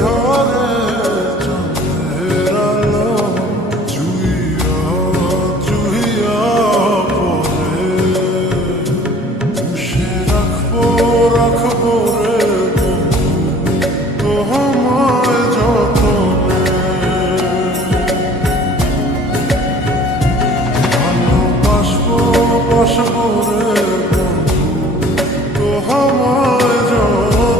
ঘরে চাঁদের আলো চুইয়া চুইয়া পরে পুষে রাখবো রাখবো রে বন্ধু তোমায় যতনে ভালোবাসবো বাসবো রে বন্ধু তোমায় যতনে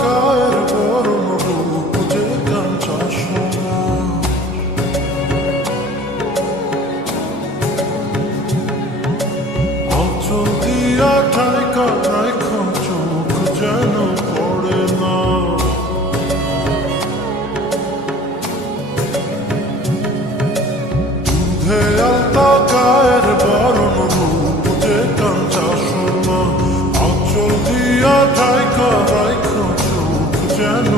গায়ের গরম রূপ যে কাঞ্চা সোনা অচল দিয়া ঠাইকা রাইখা চোখ যেন পড়ে না দুধে আলতা গায়ের গরম রূপ যে কাঞ্চা সোনা অচল দিয়া ঠাইকা রাইখা চোখ যেন